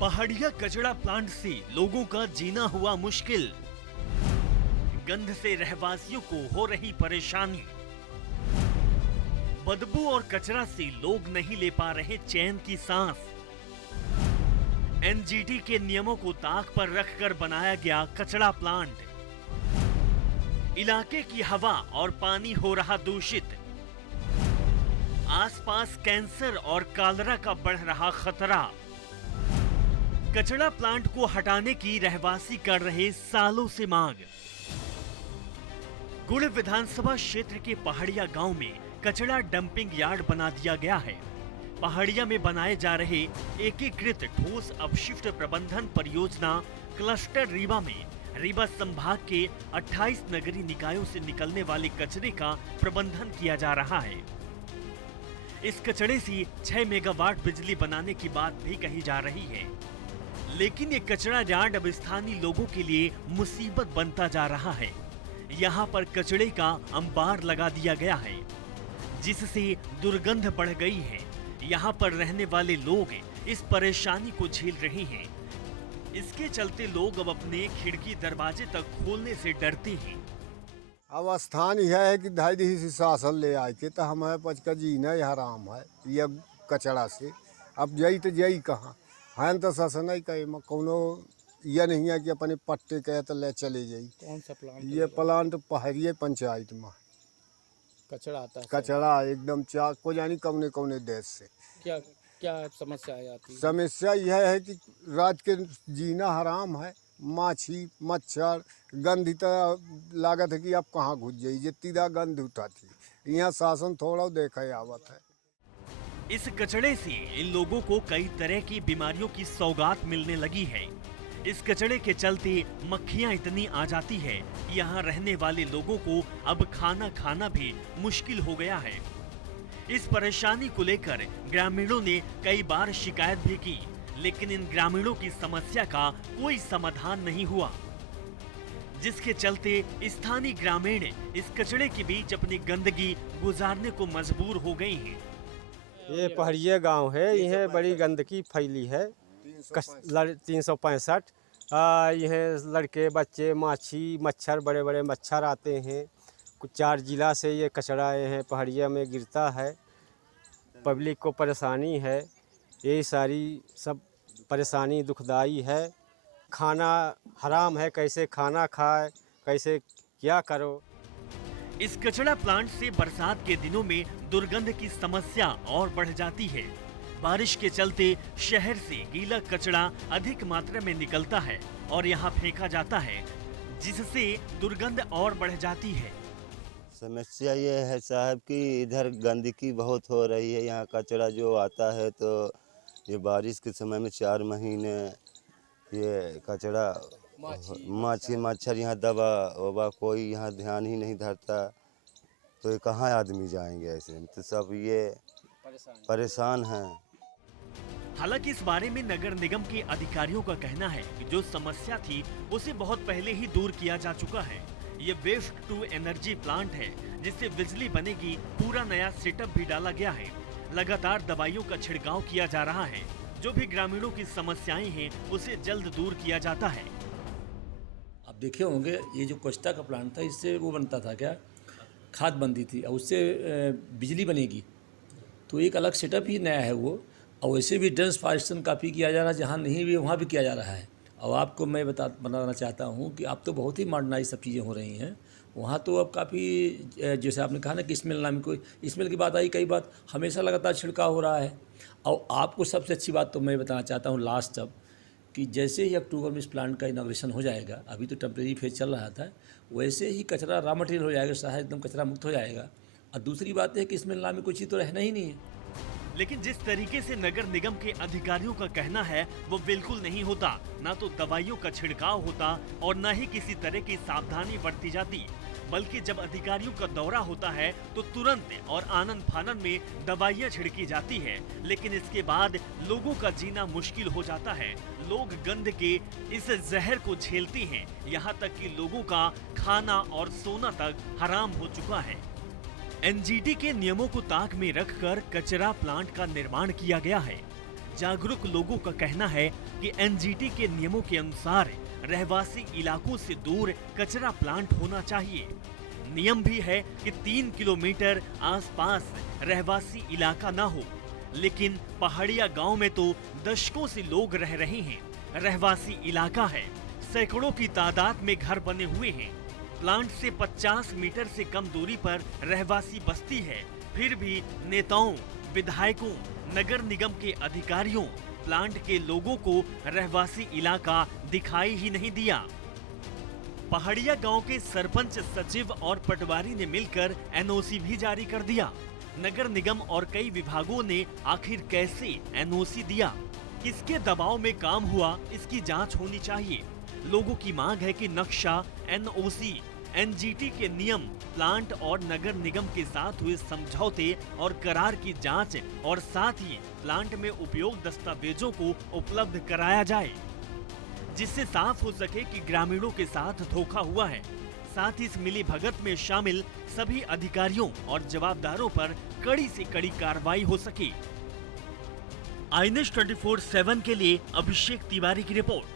पहाड़िया कचरा प्लांट से लोगों का जीना हुआ मुश्किल। गंध से रहवासियों को हो रही परेशानी। बदबू और कचरा से लोग नहीं ले पा रहे चैन की सांस। एनजीटी के नियमों को ताक पर रखकर बनाया गया कचरा प्लांट। इलाके की हवा और पानी हो रहा दूषित। आसपास कैंसर और कालरा का बढ़ रहा खतरा। कचरा प्लांट को हटाने की रहवासी कर रहे सालों से मांग। गुड़ विधानसभा क्षेत्र के पहाड़िया गांव में कचरा डंपिंग यार्ड बना दिया गया है। पहाड़िया में बनाए जा रहे एकीकृत ठोस अपशिष्ट प्रबंधन परियोजना क्लस्टर रीवा में रीवा संभाग के 28 नगरीय निकायों से निकलने वाले कचरे का प्रबंधन किया जा रहा है। इस कचरे से 6 मेगावाट बिजली बनाने की बात भी कही जा रही है, लेकिन ये कचरा यार्ड अब स्थानीय लोगों के लिए मुसीबत बनता जा रहा है। यहाँ पर कचरे का अंबार लगा दिया गया है, जिससे दुर्गंध बढ़ गई है। यहाँ पर रहने वाले लोग इस परेशानी को झेल रहे हैं। इसके चलते लोग अब अपने खिड़की दरवाजे तक खोलने से डरते हैं। अब स्थान यह है कि धाई से शासन ले आए थे तो हमें पच का जीना हराम है ये कचरा से। अब जई तो जई कहाँ है तो शासन ही कहे कोनो यह नहीं है कि अपने पट्टे कहे तो ले चले जाई। कौन सा प्लांट? ये प्लांट पहाड़िया पंचायत में कचरा आता है। कचरा एकदम चा को जानी कौने कौने देश से। क्या क्या समस्या आती है? समस्या यह है कि रात के जीना हराम है। माछी मच्छर गंध लागत है कि आप कहाँ घुस जाइए जितनी गंध उठाती। यहाँ शासन थोड़ा देखा आवत है। इस कचरे से इन लोगों को कई तरह की बीमारियों की सौगात मिलने लगी है। इस कचरे के चलते मक्खियां इतनी आ जाती है, यहाँ रहने वाले लोगों को अब खाना खाना भी मुश्किल हो गया है। इस परेशानी को लेकर ग्रामीणों ने कई बार शिकायत भी की, लेकिन इन ग्रामीणों की समस्या का कोई समाधान नहीं हुआ, जिसके चलते स्थानीय ग्रामीण इस कचरे के बीच अपनी गंदगी गुजारने को मजबूर हो गए हैं। ये पहाड़िया गांव है, यह बड़ी गंदगी फैली है। 365 यह लड़के बच्चे माछी मच्छर बड़े बड़े मच्छर आते हैं। कुछ 4 जिला से ये कचरा है पहाड़िया में गिरता है। पब्लिक को परेशानी है, ये सारी सब परेशानी दुखदाई है। खाना हराम है, कैसे खाना खाए कैसे क्या करो। इस कचरा प्लांट से बरसात के दिनों में दुर्गंध की समस्या और बढ़ जाती है। बारिश के चलते शहर से गीला कचरा अधिक मात्रा में निकलता है और यहाँ फेंका जाता है, जिससे दुर्गंध और बढ़ जाती है। समस्या ये है साहब कि इधर गंदगी बहुत हो रही है। यहाँ कचरा जो आता है तो ये बारिश के समय में 4 महीने ये कचरा माछी मच्छर यहाँ दवा वबा कोई यहाँ ध्यान ही नहीं धरता, तो ये कहाँ आदमी जाएंगे ऐसे। तो सब ये परेशान हैं। हालांकि इस बारे में नगर निगम के अधिकारियों का कहना है कि जो समस्या थी उसे बहुत पहले ही दूर किया जा चुका है। ये वेस्ट टू एनर्जी प्लांट है, जिससे बिजली बनेगी। पूरा नया सेटअप भी डाला गया है। लगातार दवाइयों का छिड़काव किया जा रहा है। जो भी ग्रामीणों की समस्याएं हैं उसे जल्द दूर किया जाता है। आप देखे होंगे ये जो कोस्टा का प्लांट था, इससे वो बनता था क्या, खाद बनती थी और उससे बिजली बनेगी। तो एक अलग सेटअप ही नया है वो। और वैसे भी ट्रांसफॉर्मेशन काफ़ी किया जा रहा है, जहाँ नहीं भी वहाँ भी किया जा रहा है। और आपको मैं बताना चाहता हूँ कि अब तो बहुत ही मॉडर्नाइज सब चीज़ें हो रही हैं वहाँ। तो अब काफ़ी जैसे आपने कहा ना कि स्मेल नाम कोई स्मेल की बात आई, कई बात हमेशा लगातार छिड़काव हो रहा है। और आपको सबसे अच्छी बात तो मैं बताना चाहता हूँ लास्ट अब कि जैसे ही अक्टूबर में इस प्लांट का इनॉग्रेशन हो जाएगा, अभी तो टेम्परेरी फेज चल रहा था, वैसे ही कचरा रॉ मटेरियल हो जाएगा, शहर एकदम कचरा मुक्त हो जाएगा। और दूसरी बात है कि इसमें नाम में कोई चीज़ तो रहना ही नहीं है। लेकिन जिस तरीके से नगर निगम के अधिकारियों का कहना है वो बिल्कुल नहीं होता। ना तो दवाइयों का छिड़काव होता और न ही किसी तरह की सावधानी बरती जाती, बल्कि जब अधिकारियों का दौरा होता है तो तुरंत और आनन फानन में दवाइयां छिड़की जाती है। लेकिन इसके बाद लोगों का जीना मुश्किल हो जाता है। लोग गंध के इस जहर को झेलते हैं। यहाँ तक कि लोगों का खाना और सोना तक हराम हो चुका है। एनजीटी के नियमों को ताक में रखकर कचरा प्लांट का निर्माण किया गया है, जागरूक लोगों का कहना है कि एनजीटी के नियमों के अनुसार रहवासी इलाकों से दूर कचरा प्लांट होना चाहिए। नियम भी है कि 3 किलोमीटर आसपास रहवासी इलाका ना हो, लेकिन पहाड़िया गांव में तो दशकों से लोग रह रहे हैं। रहवासी इलाका है, सैकड़ों की तादाद में घर बने हुए हैं। प्लांट से 50 मीटर से कम दूरी पर रहवासी बस्ती है, फिर भी नेताओं, विधायकों, नगर निगम के अधिकारियों प्लांट के लोगों को रहवासी इलाका दिखाई ही नहीं दिया। पहाड़िया गांव के सरपंच, सचिव और पटवारी ने मिलकर एनओसी भी जारी कर दिया। नगर निगम और कई विभागों ने आखिर कैसे एनओसी दिया, किसके दबाव में काम हुआ, इसकी जांच होनी चाहिए। लोगों की मांग है कि नक्शा, एनओसी, एनजीटी के नियम, प्लांट और नगर निगम के साथ हुए समझौते और करार की जांच और साथ ही प्लांट में उपयोग दस्तावेजों को उपलब्ध कराया जाए, जिससे साफ हो सके कि ग्रामीणों के साथ धोखा हुआ है। साथ ही इस मिली भगत में शामिल सभी अधिकारियों और जवाबदारों पर कड़ी से कड़ी कार्रवाई हो सके। INS 24/7 के लिए अभिषेक तिवारी की रिपोर्ट।